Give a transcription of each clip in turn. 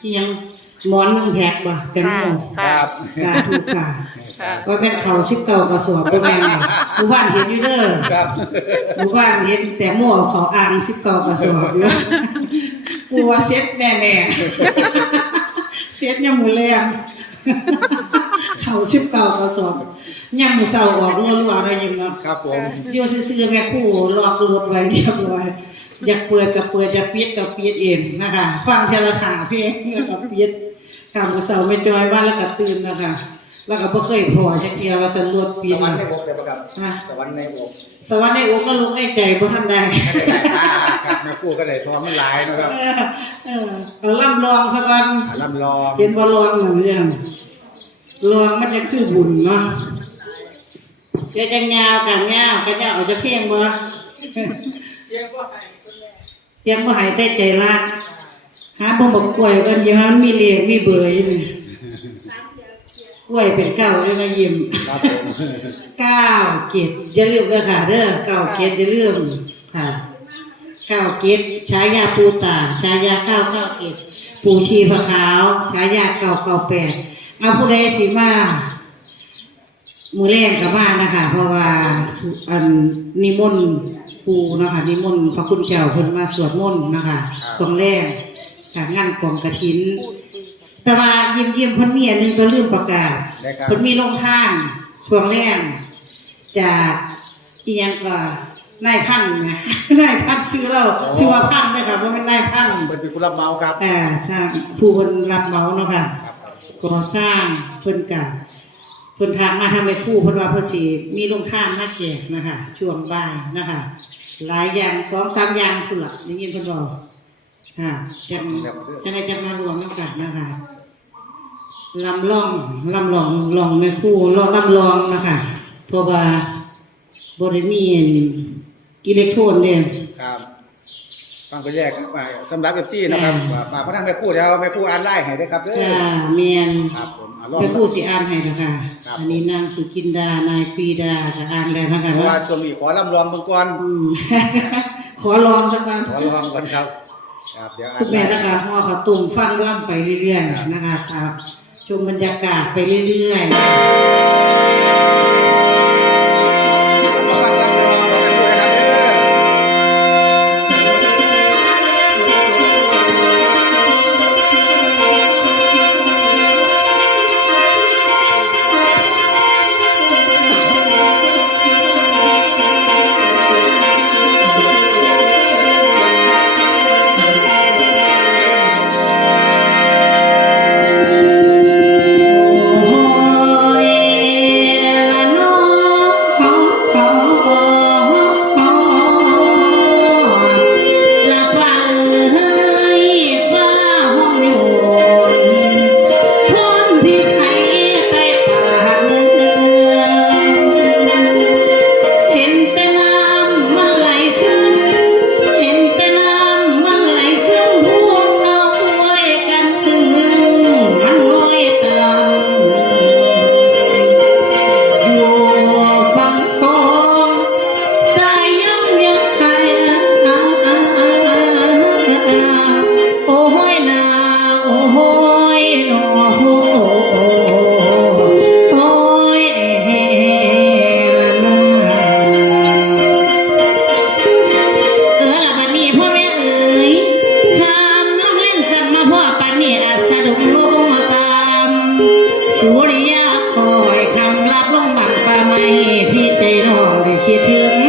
ที่ยังหมอนหนึ่งแพ็กบ่แตงค่ะโมค่ะสาธุค่ะค่ะว่าเป็นเขาชิบเก่ากระสอบบ่แม่นบ่หมู่บ้านเห็นอยู่เด้อครับหมู่บ้านเห็นแต่หม้อเขาอ่างชิบเก่ากระสอบอยู่กูว่าเซ็ตแม่ๆเซ็ตยามมื้อแรงเขาชิบเก่ากระสอบยามมื้อเช้าออกรัวๆได้ยินเนาะครับผมอยู่ซื่อๆแม่ครู่ล็อกรถไว้เรียบร้อย อยากเปิดก็เปิดอยากปิดก็ปิดเองนะคะฟังเทละขาเพลงแล้วก็ปิดกำกับเสาไม่จอยว่าแล้วก็ตื่นนะคะแล้วก็บ่เคยพอจักเที่ยวว่าสันรวดปิสดวรรค์ในนะอกเดี๋ยวประกับอะสวรรค์ในอกสวรรค์ในอกก็ลุกในใจบ่ทันได้อ่าครับแม่ครู่ก็ได้ทอมันหลายนะครับเออเออเอาล่ำลองซะก่อนอ่าลำลองเป็นบ่ลองหนึ่งเรื่องลองมันจะคือบุญเนาะเดี๋ยวจะยาวกันยาวก็จะเอาจะเพียงบ่เสียงบ่ หายแต่ใจรักหาบ่บอกกล้วยกันอยู่หันมีเลขมีเบอร์อยู่นี่กล้วยเป็นเก้าเลยนะยิ้มครับผมเก้าเจ็ดอย่าลืมเด้อค่ะเด้อเก้าเจ็ดอย่าลืมค่ะเก้าเจ็ดฉายาปูตาฉายาเก้าเก้าเจ็ดปูชีพะขาวฉายาเก้าเก้าแปดเอาผู้ใดสิมามือแรกกับมานะคะเพราะว่าอันนิมนต์ ครูนะคะนิมนต์พระคุณเจ้าเพิ่นมาสวดมนต์นะคะตรงแรกค่ะงานกองกระถิน แต่ว่ายิ้มยิ้มๆเพิ่นมีอันหนึงก็ลืมประกาศได้ครับเพิ่นมีลงทานช่วงแรกจากอีหยังก็นายพันธุ์นะนายพันธุ์ซื้อเราชื่อว่าพันธุ์นะคะเพราะมันนายพันธุ์เป็นเป็นผู้รับเหมาครับแต่สร้างผู้เพิ่นรับเหมาเนาะค่ะครับครับก่อสร้างเพิ่นกะเพิ่นทางมาทำให้ครู่เพิ่นว่าเพิ่นสิมีลงทานมาแจกนะคะช่วงบ่ายนะคะ หลายอย่างสองสามอย่างพุ่นล่ะได้ยินเพิ่นบอกค่ะจังจังไดจังมารวมนำกันนะคะลำลองลำลองลองไม่คู่ลองลำลองนะคะเพราะว่าบริมีอันอิเล็กโทรนเนี่ยครับฟังก็แยกไปสำหรับเอฟซีนะครับแม่ฝากพนักแม่ครู่เดี๋ยวแม่ครู่อ่านไล่ให้ได้ครับเด้อจ้าเมียนครับผมอ่า ลองไม่คู่สิอ่านให้นะคะครับ อันนี้นางสุจินดานายปรีดาค่ะอ่านได้นะคะเพราะว่าช่วงนี้ขอลำลองเบื้องก่อนอืม ขอลองสักก่อนขอลองก่อนครับ ครับ เดี๋ยวอ่าคุนณแม่ไล่นะคะห่อข้าวตุ่มฟังล่ำไปเรื่อยๆนะคะครับชมบรรยากาศไปเรื่อยๆ น้อ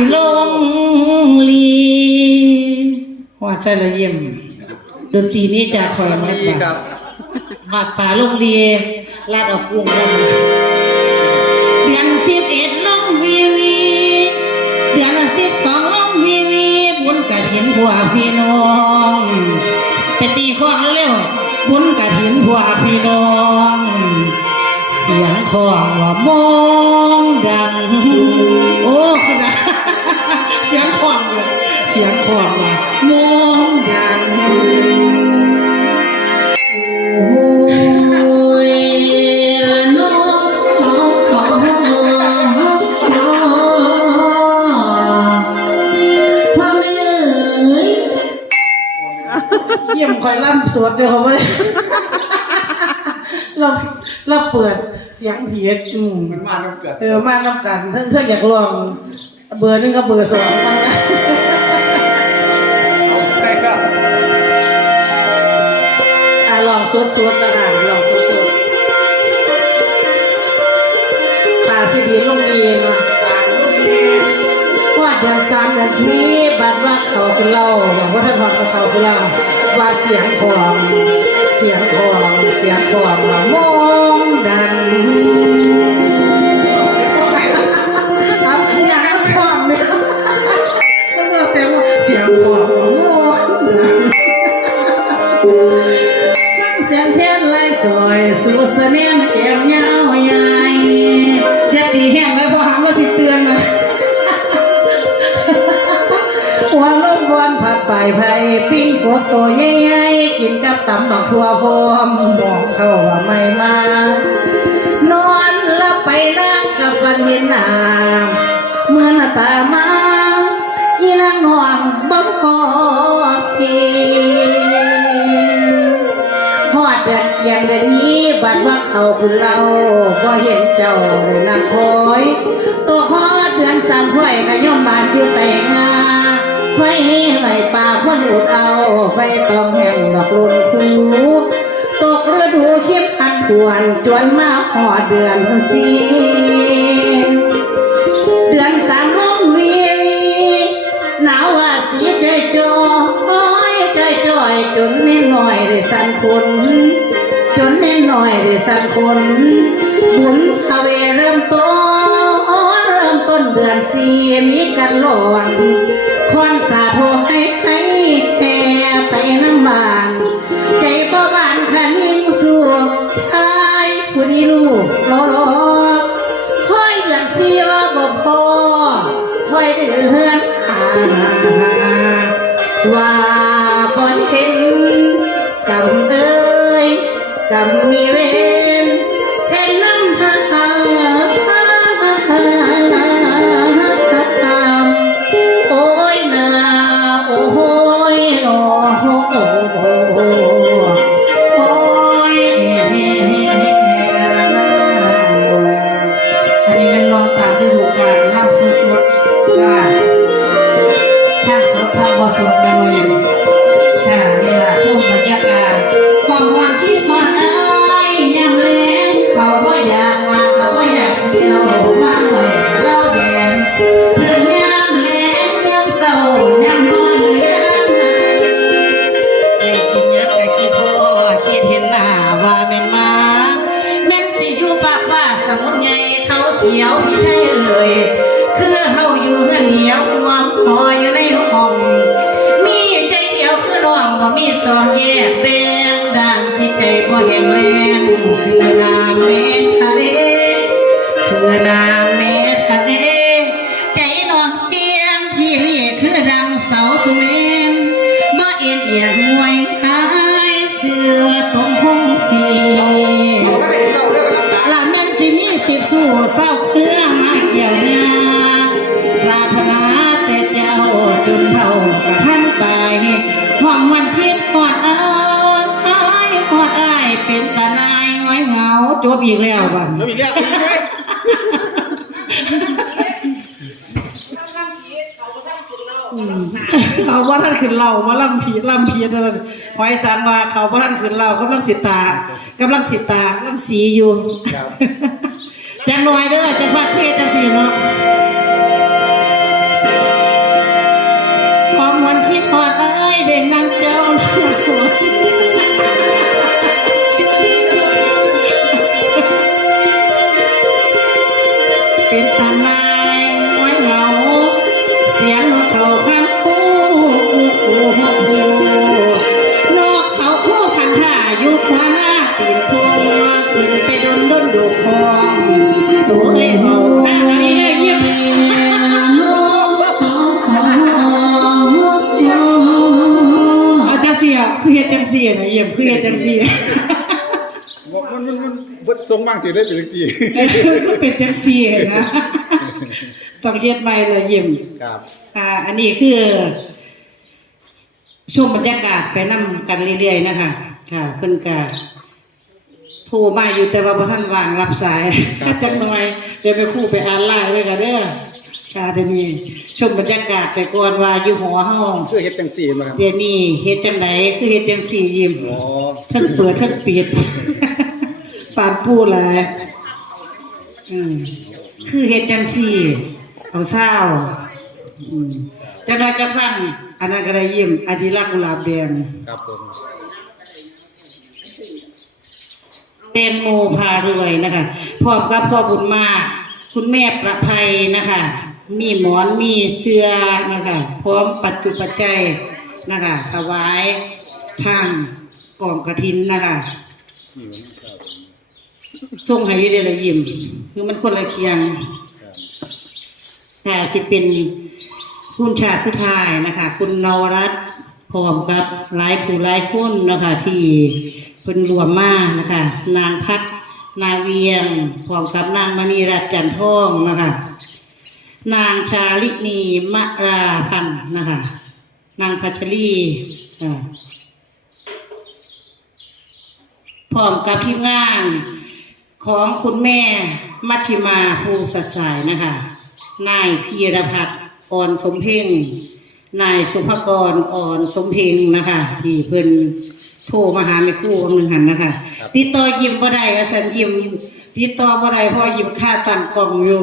สิลงลีว่าใส่ละเยี่ยมดนตรีนี้จะคอยแม่ดีคป่ารับหากป่าลงดีลาดออกกุ้งกันเดือนสิบเอ็ดลงวีวีเดือนสิบสองลงวีวีบุญกะถินผัวพี่น้องไปตีข้อนเร็วบุญกะถินผัวพี่น้องเสียงของว่ามองดัง โอ้ขนาด เสียงของเลยเสียงของว่ามองดังโอ้ยละน้องพ่อแม่เอ้ยเยี่ยมคอยล่ำสวดเดี๋ยวเขาไม่เราเราเปิดเสียงผีอืมมันมาต้องเกิดเออมาน้ำกันถ้าถ้าอยากลอง เบอร์หนึงก็เบอร์สองมานะแต่ก็อะลองสวดๆแล้วกันลองสวดๆตาสิบีลงเรียนมาว่าเดือนสามเดือนนี้บัดว่าเขาคือเราบอกว่าถ้าถอดกับเขาคือเราว่าเสียงของเสียงของเสียงของว่ามองดัง ฟังเสียงเทียนไล่สอยสู่เสนียงแก้มยาวใหญ่จะตีแห้งไว้พอหางว่าสิเตือนเลยหัวลมวนผัดไปไผ่ปิ้งกบตัวใหญ่ๆกินกับตำบักทั่วพรมมองเขาว่าไม่มานอนหลับไปนั่งกับฟันเห็นหน้าเมื่อหน้าตามาอีนางนอนบังกอ อดเดือนเกียงเดนี้บัดว่าเขาคือเราก็เห็นเจ้าเลยนางคอยตัวฮอดเดือนสามถ้วยก็ย่อมบานอยู่แต่งาไว้ไหลป่าคนอุดเอาไฟตองแห้งดอกลุนคูตกฤดูเข็บพันทวนจวนมาหอดเดือนสี่เดือนสามลงวีหนาวว่าสีใจจอยใจจอยจนนิดหน่อยได้สันคน จนนิดหน่อยได้สักคนบุญทเวเริ่มต้นเริ่มต้นเดือนสี่มีกันหลอนควันสาโทให้ให้แต่ไปน้ำบา ก องแยกแดงดังที่ใจก็แห่งแรงเธอนามแม่ทะเลเธอนาม จบอีกแล้วบัดเรามีเรื่องอะไรไหมอืมเขาว่าท่านขึ้นเราว่าลำผีลำผีนั่นนะหอยสังว่าเขาว่าท่านขึ้นเรากำลังสิตากำลังสิตากำลังสีอยู่ครับจังหน่อยเด้อจะพักเทศจังสีเนาะความวันที่พอดเอ้ยเด็กนางเจ้าหัว เป็นตาลายไว้เหงา เสียงเขาคันคู่อู้อู้ฮู้ฮู้นกเขาคู่คันท่าอยู่ขวาหน้าตีนพวงขึ้นไปดนดนดูคองตัวเอ้ยเฮาหน้าไอ้เยี่ยมนกเขาเอาจังเสียคือเฮ็ดจังเสียนะเยี่ยมคือเฮ็ดจังเสีย บอกมันมันมัน เบิดทรงบ้างสิได้เป็นจีก็เป็นจังเสียนะต้องเฮ็ดใหม่เลยเยี่ยมครับอ่าอันนี้คือชมบรรยากาศไปนํกันเรื่อยๆนะคะค่ะเพิ่นก็โทรมาอยู่แต่ว่าบ่ทันว่างรับสายจักหน่อยเดี๋ยวไปคู่ไปอ่านไลน์ไว้กันเด้อค่ะเดี๋ยวนี้ชมบรรยากาศไปก่อนว่าอยู่หอเฮาเพื่อเฮ็ดจังสี่มาครับเดี๋ยวนี้เฮ็ดจังไดคือเฮ็ดจังสี่ยิ้มอ๋อทั้งเปิดทั้งปิด ปานปูหลายอืมคือเฮ็ดจังสี่ เอาเศร้าอืมจังไดจะฟังอันนั้นก็ได้ยิ้มอดีรักษ์กุหลาบแดงครับผมแตงโมพารวยนะคะพร้อมกับพ่อบุญมากคุณแม่ประไทยนะคะ มีหมอนมีเสื้อนะคะ พร้อมปัจจุปัจจัยนะคะถวายทางกองกระถินนะคะ นี่วันนี้ครับส่งให้อยี่เดยวละยิ้มคือมันคนละเคียงครับแต่สิเป็นคุณชาติสุดท้ายนะคะ คุณนวรัตน์พร้อมกับหลายผู้หลายคนนะคะที่เป็นรวมมานะคะ นางพักนาเวียงพร้อมกับนางมณีรัตน์จันทองนะคะ นางชาลินีมะราพันธ์นะคะ นางพัชรีอ่าพร้อมกับทีมงาน ของคุณแม่มัชชิมาภูสัสายนะคะ นายพีรพัฒน์อ่อนสมเพ่ง นายสุภกรอ่อนสมเพ่งนะคะ ที่เพิ่นโทรมาหาแม่ครู่องหนึ่งหันนะคะ ติดต่อยิ้มบ่ได้ว่าสันยิ้มติดต่อบ่ได้เพราะยิ้มค่าตั้งกล่องอยู่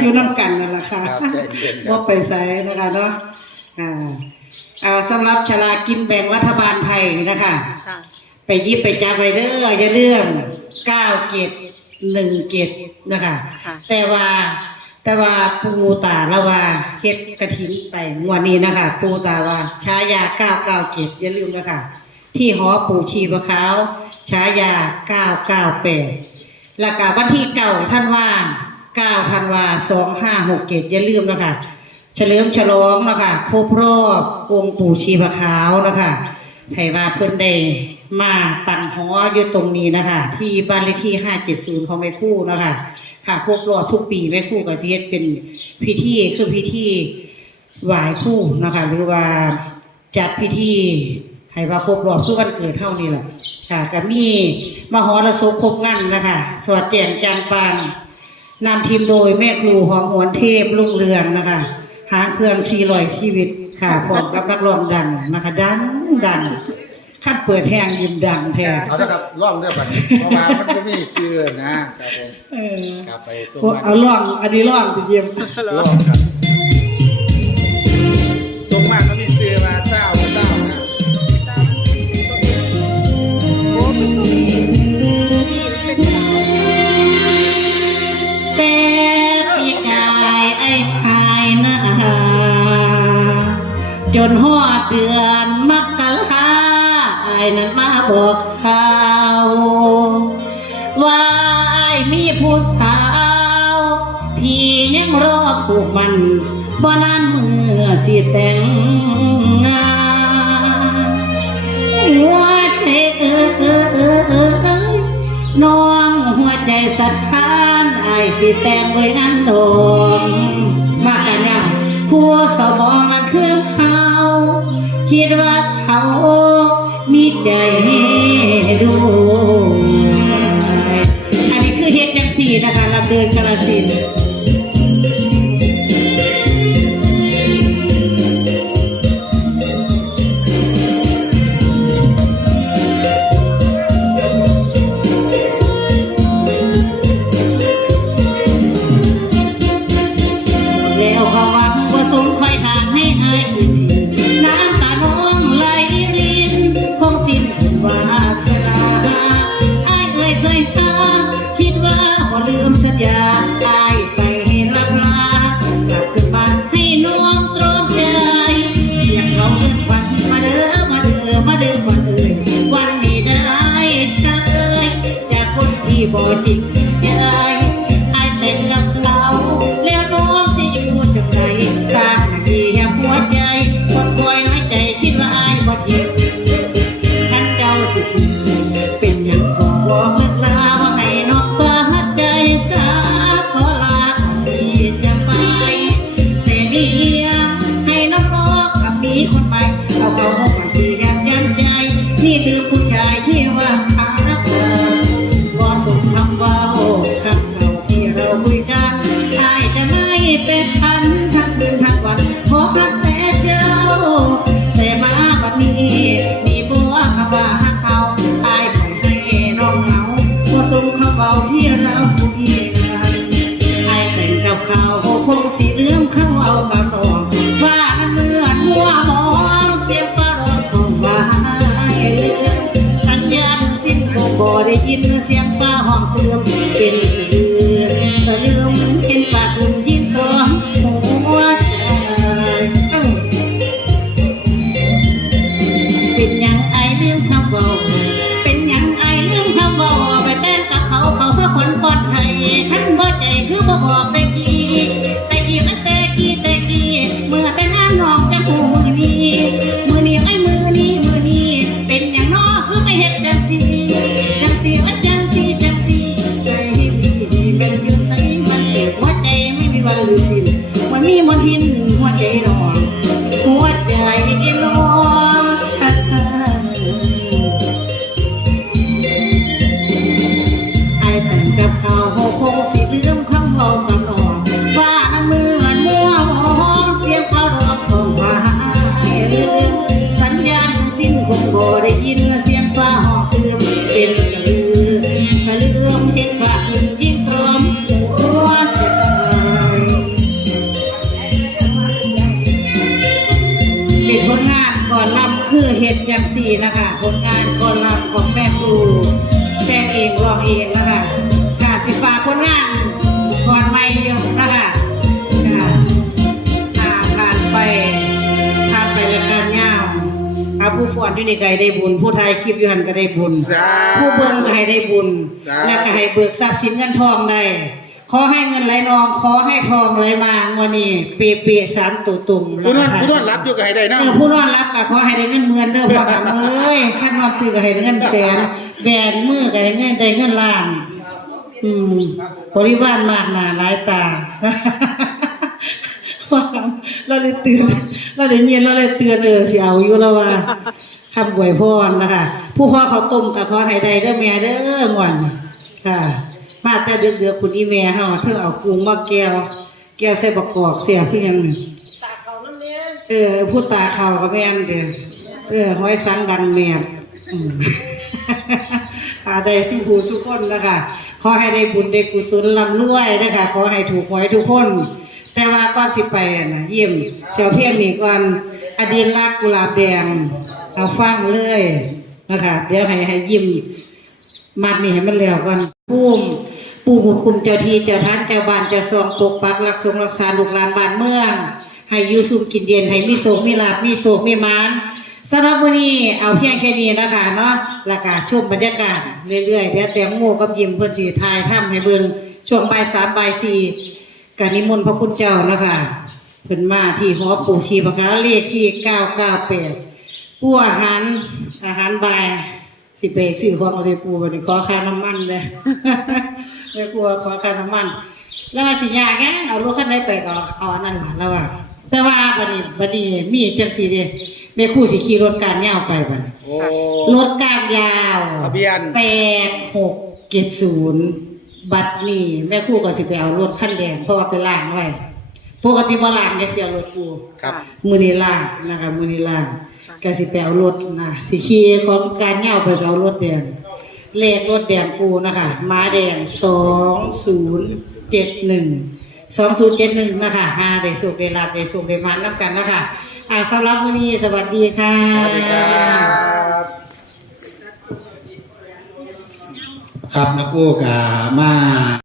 อยู่น้ำกันนั่นแหละค่ะครับเย็นๆคบ่รับไปไสนะคะเนาะอ่าเอาสำหรับฉลากกินแบ่งรัฐบาลไทยนะคะ ค่ะ ไปหยิบไปจับไปเด้ออย่าเลื่อม เก้าเก็บหนึ่งเก็บนะคะแต่ว่าแต่ว่าปูตาละว่าเก็ดกระถินไปงวดนี้นะคะ ปูตาว่าฉายาเก้าเก้าเก็บอย่าลืมนะคะ ที่หอปู่ชีบะขาวช้ายาเก้าเก้าแปดแล้วก็วันที่เก่าท่านว่าเก้าท่านว่าสองห้าหกเก็ดอย่าลืมนะคะ เฉลิมฉลองนะคะครบรอบองค์ปู่ชีบะขาวนะคะ ให้ว่าเพิ่นได้มาตั้งหออยู่ตรงนี้นะคะ ที่บ้านเลขที่ 570 ของแม่คู่นะคะ ค่ะครบรอบทุกปีแม่คู่ก็สิเฮ็ดเป็นพิธีคือพิธีไหว้คู่นะคะ หรือว่าจัดพิธีให้ว่าครบรอบทุกวันเกิดเท่านี้แหละค่ะก็มีมหรสพครบงั้นนะคะ สวัสดีอาจารย์ปางนำทีมโดยแม่ครูหอมหวนเทพลุงเรืองนะคะ หาเครื่องลอยชีวิต ค่ะพร้อมกับนักร้องดังนะคะ ดังดังขัดเปิดแห้งยิ้มดังแท้เขาจะครับร่องเรื่องแบบนี้เพราะว่ามันก็มีชื่อนะครับผมกลับไปส่งเอาร่องอันนี้ร่องจะเยี่ยมร่องครับ สิแต่งไว้น้ำนนมากันยังผู้สมองมันคือเขาคิดว่าเขามีใจดูอันนี้คือเฮ็ดยังสี่นะคะลำเดินกระสิน อยู่นี่ก็ได้บุญ ผู้ถ่ายคลิปอยู่หันก็ได้บุญผู้เบิ่งก็ให้ได้บุญและก็ให้เบิกทรัพย์สินเงินทองได้ ขอให้เงินไหลนอง ขอให้ทองไหลมางวดนี้เปียเปียๆสามตัวตุ่มผู้นอนผู้นอนรับอยู่กับให้ได้เนะ อผู้นอนรับก็ขอให้ได้เงินเมือนเด้อพ่อกับเอ้ยขั้นนอนตื่นก็ให้เงินแสนแบนมือก็ให้เงินได้เงินล้าน อืมบริวารมากหนาหลายตา เราเลยเตือนเราเลยเงียนเราเลยเตือนเออเสิเอาอยู่แล้วว่า คำบวยพรนะคะ ผู้ขอเขาต้มกับขอให้ได้เด้อแม่เด้องวนค่ะ มาแต่เดือดเดือคุณอีแม่เฮาเธอเอากุ้งมาแก้ว แก้วใส่บกกอกเสียเพียงตาเขานั่นเนี่ยเออผู้ตาเขาก็แม่นเด้อเออห้อยสังดังแม่อืมอาได้สิผู้สุกคนนะคะขอให้ได้บุญได้กุศลลำรวยนะคะขอให้ถูกหวยทุกคน แต่ว่าก่อนสิไปนะเยี่ยมเสียวเพียงนี่ก่อนอดีนรักกุหลาบแดง เอาฟังเลยนะคะเดี๋ยวให้ให้ยิ้มมัดนี่ให้มันแล้วก่อนภูมิปู่บุญคุมเจ้าทีเจ้าท่านเจ้าบ้านเจ้าซองปกปักรักสงรักษาลูกหลานบ้านเมือง ให้ยูสุขกินเย็นให้มีโศกมีลาบมีโศกมีมานสำหรับวันนี้เอาเพียงแค่นี้นะคะเนาะแล้วก็ชมบรรยากาศเรื่อยๆเดี๋ยวแตงโมกับยิมเพื่อนสีทายถ้ำให้เบิ่งช่วงบ่ายสามบ่ายสี่กานิมนต์พระคุณเจ้านะคะเพิ่นมาที่หอปู่ชีพคะเลขที่เก้าเก้าแปด ปู่อาหารอาหารบ่ายสิไปซื้อของเอาเลยปู่วันนี้ขอค่าน้ำมันเลยไม่กลัวขอค่าน้ำมัน แล้วว่าสิยากแกเอารถคันใดไปก็เอาอันนั้นล่ะแล้วว่าแต่ว่าบัดนี้บัดนี้มีจังซี่เด้แม่ครู่สิขี่รถการยาวไปบัดนี้โอ้รถการยาวทะเบียนแปดหกเจ็ดศูนย์บัดนี้แม่ครู่ก็สิไปเอารถคันแดงเพราะว่าไปล้างไว้ปกติบ่ล้างเด้เดียวรถกูครับมื้อนี้ล้างนะคะมื้อนี้ล้าง ก็สิไปเอารถนะสิขี่ของการยาไปเอารถแดงเลขรถแดงปูนะคะม้าแดงสองศูนย์เจ็ดหนึ่งสองศูนย์เจ็ดหนึ่งนะคะห้าได้สุขได้รับได้สุขได้มันน้ำกันนะคะอ่าสำหรับวันนี้สวัสดีค่ะสวัสดีครับครับนักกู้กับมา